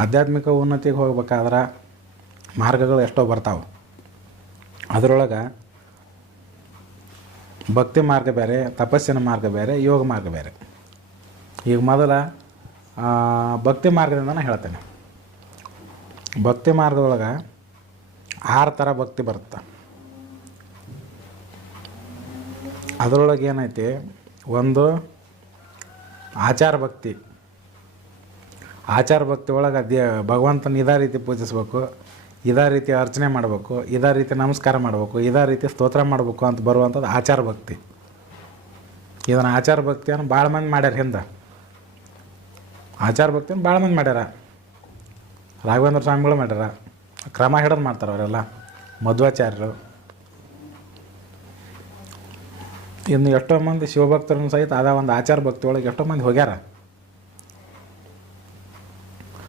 ಆಧ್ಯಾತ್ಮಿಕ ಉನ್ನತಿಗೆ ಹೋಗ್ಬೇಕಾದ್ರೆ ಮಾರ್ಗಗಳು ಎಷ್ಟೋ ಬರ್ತಾವೆ. ಅದರೊಳಗೆ ಭಕ್ತಿ ಮಾರ್ಗ ಬೇರೆ, ತಪಸ್ಸಿನ ಮಾರ್ಗ ಬೇರೆ, ಯೋಗ ಮಾರ್ಗ ಬೇರೆ. ಈಗ ಮೊದಲ ಭಕ್ತಿ ಮಾರ್ಗದಿಂದ ನಾನು ಹೇಳ್ತೇನೆ. ಭಕ್ತಿ ಮಾರ್ಗದೊಳಗೆ 6 ಥರ ಭಕ್ತಿ ಬರುತ್ತೆ. ಅದರೊಳಗೆ ಏನೈತಿ, ಒಂದು ಆಚಾರ ಭಕ್ತಿ. ಆಚಾರ ಭಕ್ತಿ ಒಳಗೆ ಭಗವಂತನ ಇದೇ ರೀತಿ ಪೂಜಿಸ್ಬೇಕು, ಇದೇ ರೀತಿ ಅರ್ಚನೆ ಮಾಡಬೇಕು, ಇದೇ ರೀತಿ ನಮಸ್ಕಾರ ಮಾಡಬೇಕು, ಇದೇ ರೀತಿ ಸ್ತೋತ್ರ ಮಾಡಬೇಕು ಅಂತ ಬರುವಂಥದ್ದು ಆಚಾರ ಭಕ್ತಿ. ಇದನ್ನು ಆಚಾರ ಭಕ್ತಿಯನ್ನು ಭಾಳ ಮಂದಿ ಮಾಡ್ಯಾರ. ಹಿಂದೆ ಆಚಾರ ಭಕ್ತಿಯನ್ನು ಭಾಳ ಮಂದಿ ಮಾಡ್ಯಾರ. ರಾಘವೇಂದ್ರ ಸ್ವಾಮಿಗಳು ಮಾಡ್ಯಾರ, ಕ್ರಮ ಹಿಡಿದು ಮಾಡ್ತಾರೆ ಅವರೆಲ್ಲ, ಮಧ್ವಾಚಾರ್ಯರು. ಇನ್ನು ಎಷ್ಟೋ ಮಂದಿ ಶಿವಭಕ್ತರನ್ನು ಸಹಿತ ಅದ ಒಂದು ಆಚಾರ ಭಕ್ತಿ ಒಳಗೆ ಎಷ್ಟೋ ಮಂದಿ ಹೋಗ್ಯಾರ.